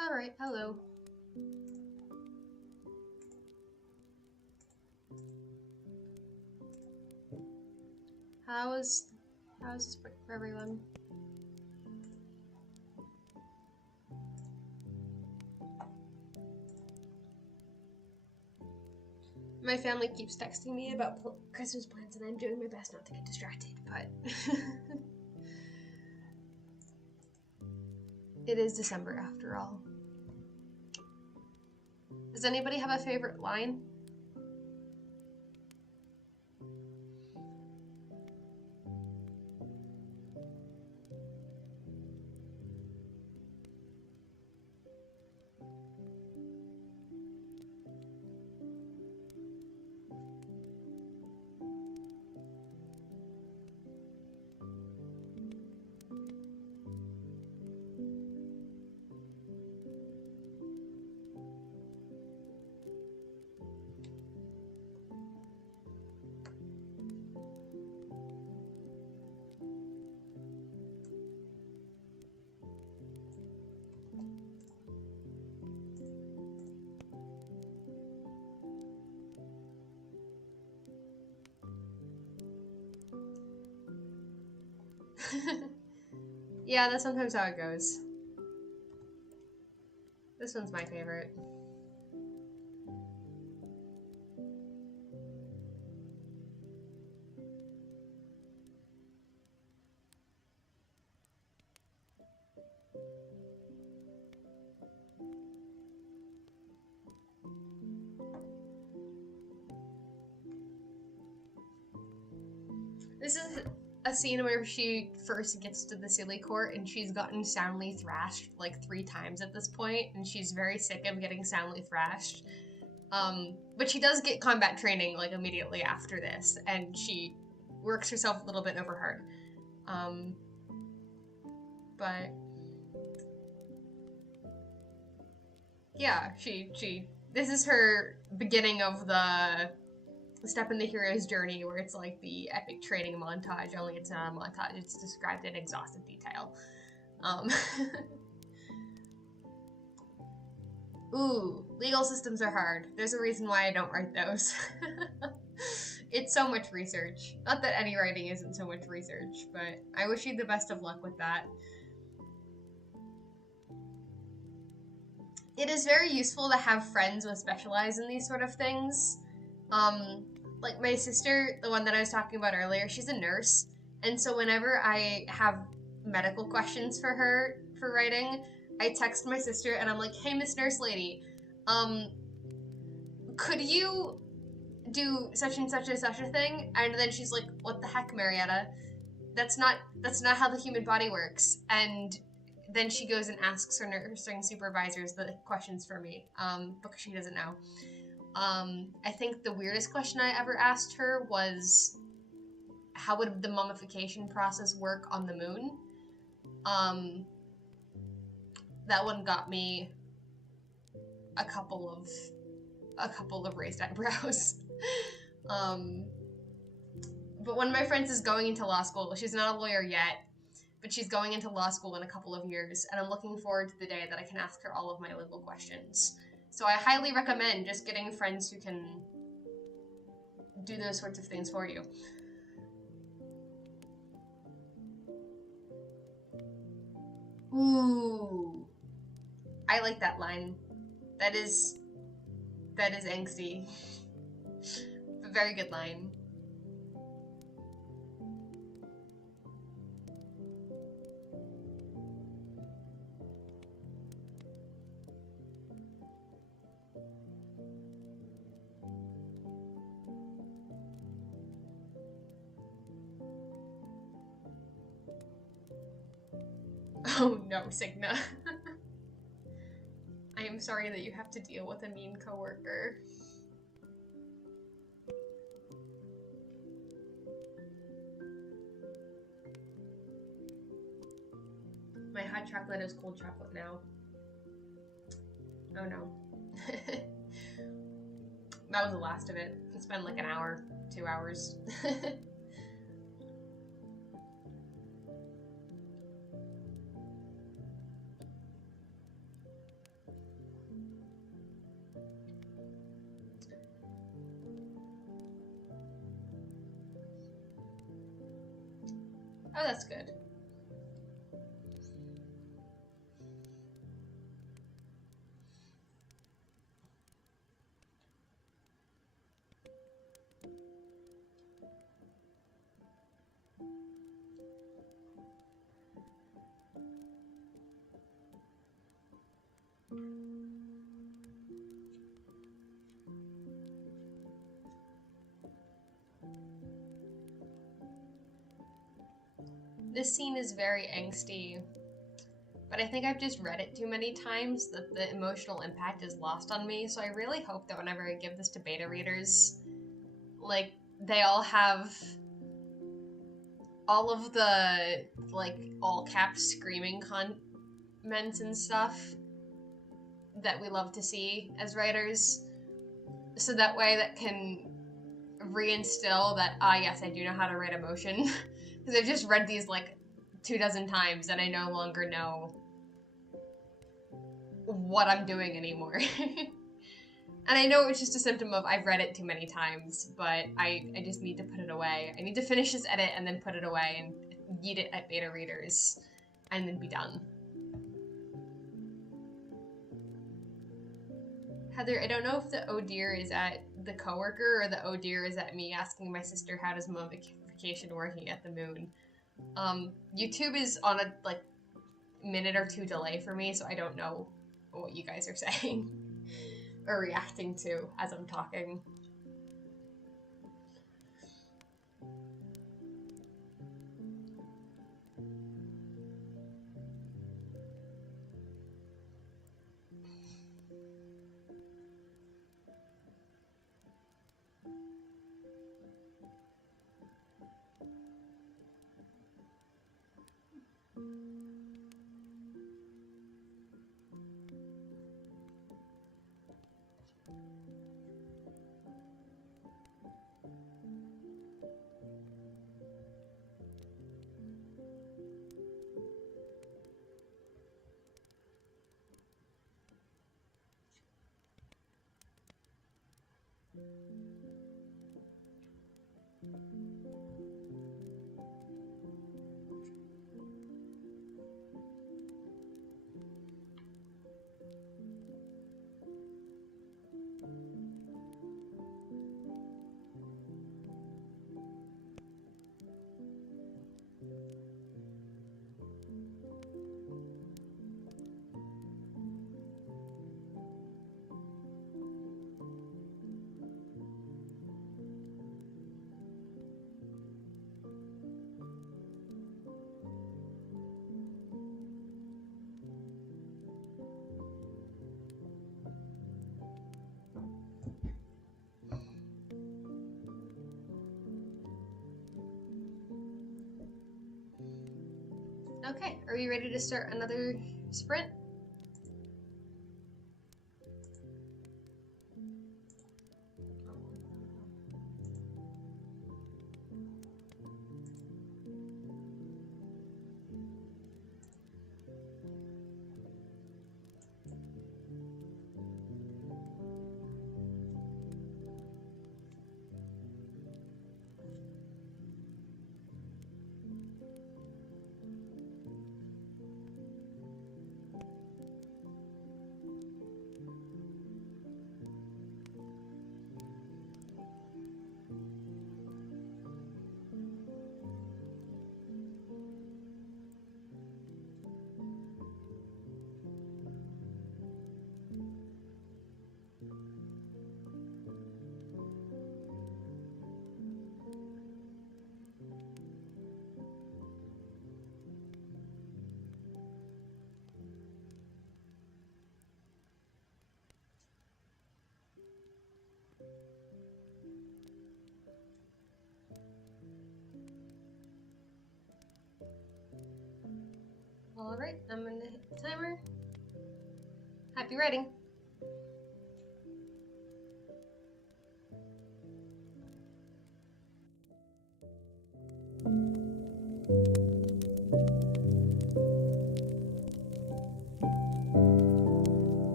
Alright, hello. How's this break for everyone? My family keeps texting me about Christmas plans, and I'm doing my best not to get distracted, but it is December after all. Does anybody have a favorite line? Yeah, that's sometimes how it goes. This one's my favorite. This is a scene where she first gets to the silly court and she's gotten soundly thrashed like 3 times at this point, and she's very sick of getting soundly thrashed. But she does get combat training like immediately after this, and she works herself a little bit overhard. But yeah, this is her beginning of the step in the hero's journey, where it's like the epic training montage, only it's not a montage, it's described in exhaustive detail. Ooh, legal systems are hard. There's a reason why I don't write those. It's so much research. Not that any writing isn't so much research, but I wish you the best of luck with that. It is very useful to have friends who specialize in these sort of things. Like my sister, the one that I was talking about earlier, she's a nurse, and so whenever I have medical questions for her for writing, I text my sister and I'm like, "Hey, Miss Nurse Lady, could you do such and such and such a thing?" And then she's like, "What the heck, Marietta? That's not how the human body works." And then she goes and asks her nursing supervisors the questions for me, because she doesn't know. I think the weirdest question I ever asked her was, how would the mummification process work on the moon? That one got me a couple of raised eyebrows. But one of my friends is going into law school. She's not a lawyer yet, but she's going into law school in a couple of years, and I'm looking forward to the day that I can ask her all of my legal questions. So I highly recommend just getting friends who can do those sorts of things for you. Ooh, I like that line. That is angsty. A very good line. Oh no, Signa. I am sorry that you have to deal with a mean coworker. My hot chocolate is cold chocolate now. Oh no. That was the last of it. It's been like an hour, 2 hours. Oh, that's good. this scene is very angsty, but I think I've just read it too many times that the emotional impact is lost on me, so I really hope that whenever I give this to beta readers, like, they all have all of the, like, all-caps screaming comments and stuff that we love to see as writers, so that way that can reinstill that, yes, I do know how to write emotion, because I've just read these, like, 24 times, and I no longer know what I'm doing anymore. And I know it's just a symptom of I've read it too many times, but I just need to put it away. I need to finish this edit and then put it away and yeet it at beta readers, and then be done. Heather, I don't know if the oh dear is at the coworker or the oh dear is at me asking my sister how does mummification working at the moon. YouTube is on a, like, minute or two delay for me, so I don't know what you guys are saying or reacting to as I'm talking. Okay, are we ready to start another sprint? Alright, I'm gonna hit the timer. Happy writing.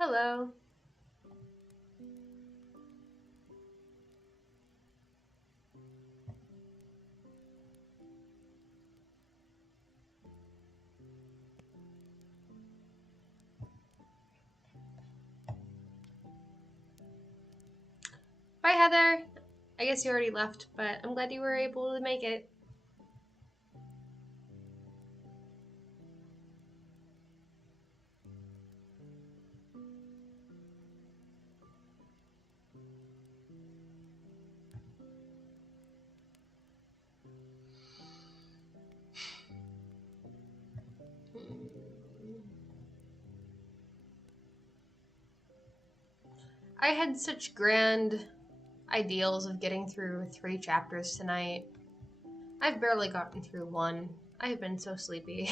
Hello. Bye, Heather. I guess you already left, but I'm glad you were able to make it. I had such grand ideals of getting through 3 chapters tonight. I've barely gotten through 1. I have been so sleepy.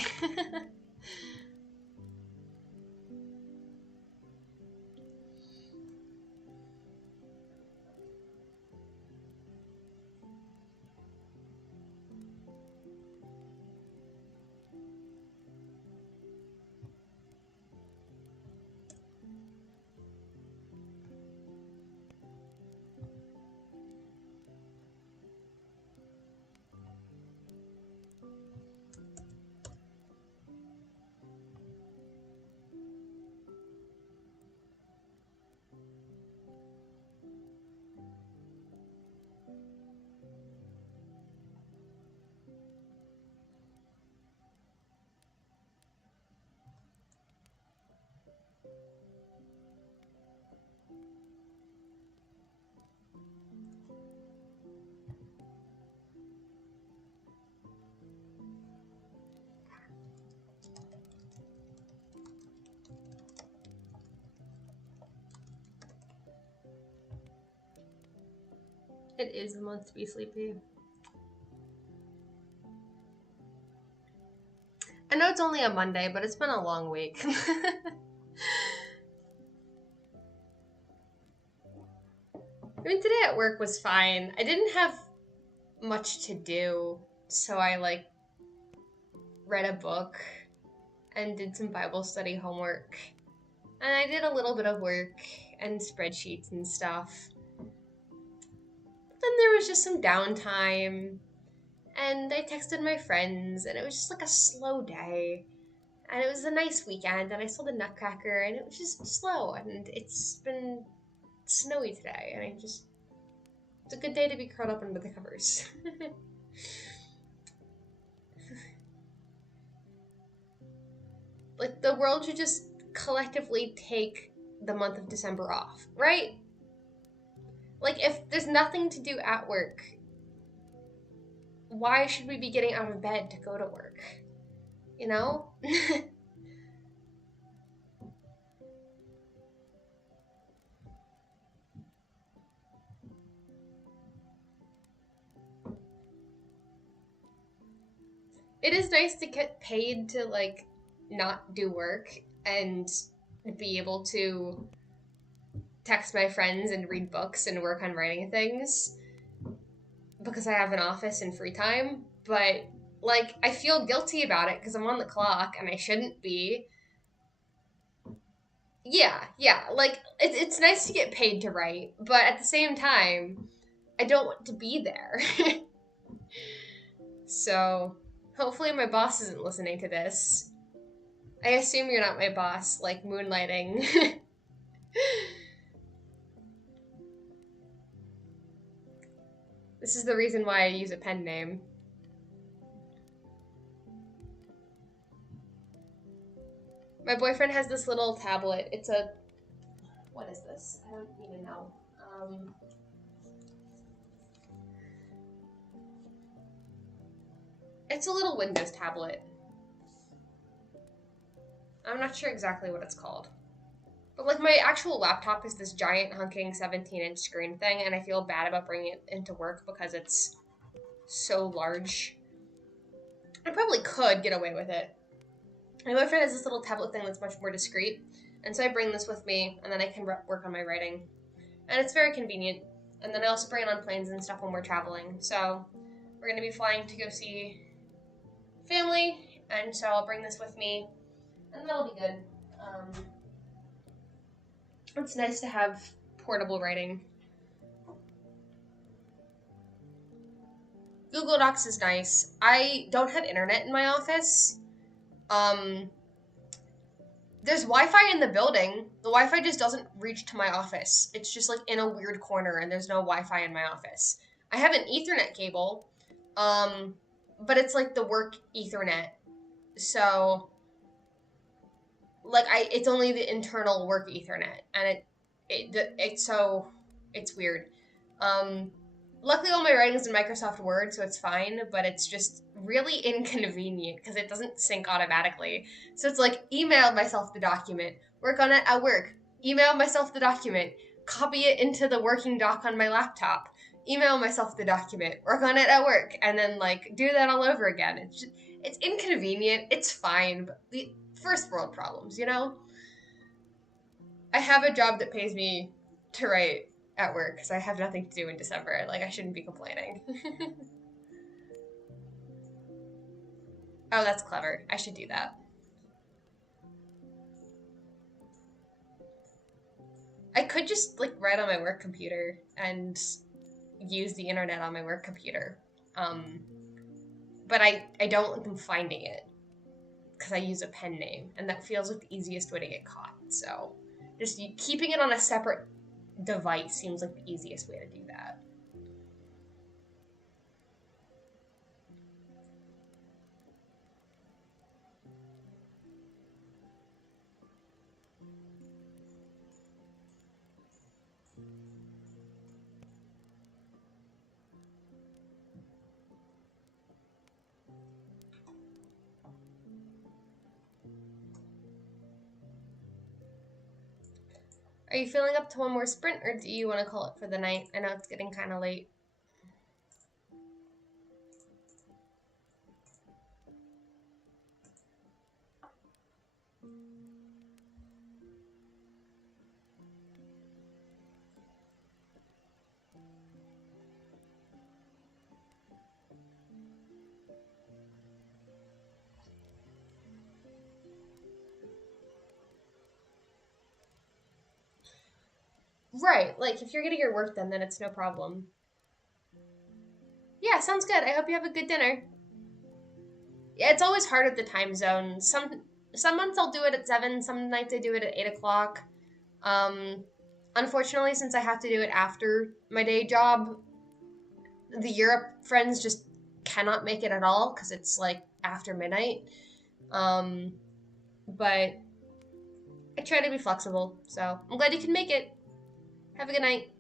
It is the month to be sleepy. I know it's only a Monday, but it's been a long week. I mean, today at work was fine. I didn't have much to do, so I read a book and did some Bible study homework. And I did a little bit of work and spreadsheets and stuff. But then there was just some downtime, and I texted my friends, and it was just a slow day. And it was a nice weekend, and I saw the Nutcracker, and it was just slow, and it's been snowy today, and it's a good day to be curled up under the covers. The world should just collectively take the month of December off, right? If there's nothing to do at work, why should we be getting out of bed to go to work? You know? It is nice to get paid to, not do work and be able to text my friends and read books and work on writing things because I have an office and free time. But, I feel guilty about it because I'm on the clock and I shouldn't be. Yeah. It's nice to get paid to write, but at the same time, I don't want to be there. So, hopefully my boss isn't listening to this. I assume you're not my boss, moonlighting. This is the reason why I use a pen name. My boyfriend has this little tablet. It's a... What is this? I don't even know. It's a little Windows tablet. I'm not sure exactly what it's called. But, my actual laptop is this giant hunking 17-inch screen thing, and I feel bad about bringing it into work because it's so large. I probably could get away with it. My boyfriend has this little tablet thing that's much more discreet, and so I bring this with me, and then I can work on my writing. And it's very convenient. And then I also bring it on planes and stuff when we're traveling. So we're going to be flying to go see family, and so I'll bring this with me, and that'll be good. It's nice to have portable writing. Google Docs is nice. I don't have internet in my office. There's Wi-Fi in the building. The Wi-Fi just doesn't reach to my office. It's just like in a weird corner and there's no Wi-Fi in my office. I have an Ethernet cable, but it's like the work Ethernet. So like it's only the internal work Ethernet, and it's weird. Luckily all my writing's in Microsoft Word, so it's fine, but it's just really inconvenient because it doesn't sync automatically. So it's like email myself the document, work on it at work, email myself the document, copy it into the working doc on my laptop, email myself the document, work on it at work, and then like do that all over again. It's inconvenient, it's fine, but the first world problems, you know? I have a job that pays me to write at work because I have nothing to do in December. Like, I shouldn't be complaining. Oh, that's clever. I should do that. I could just, like, write on my work computer and use the internet on my work computer. But I don't like them finding it because I use a pen name, and that feels like the easiest way to get caught. So just keeping it on a separate device seems like the easiest way to do that. Are you feeling up to one more sprint, or do you want to call it for the night? I know it's getting kind of late. Right, like, if you're getting your work done, then it's no problem. Yeah, sounds good. I hope you have a good dinner. Yeah, it's always hard with the time zone. Some months I'll do it at 7, some nights I do it at 8 o'clock. Unfortunately, since I have to do it after my day job, the Europe friends just cannot make it at all because it's, like, after midnight. But I try to be flexible, so I'm glad you can make it. Have a good night.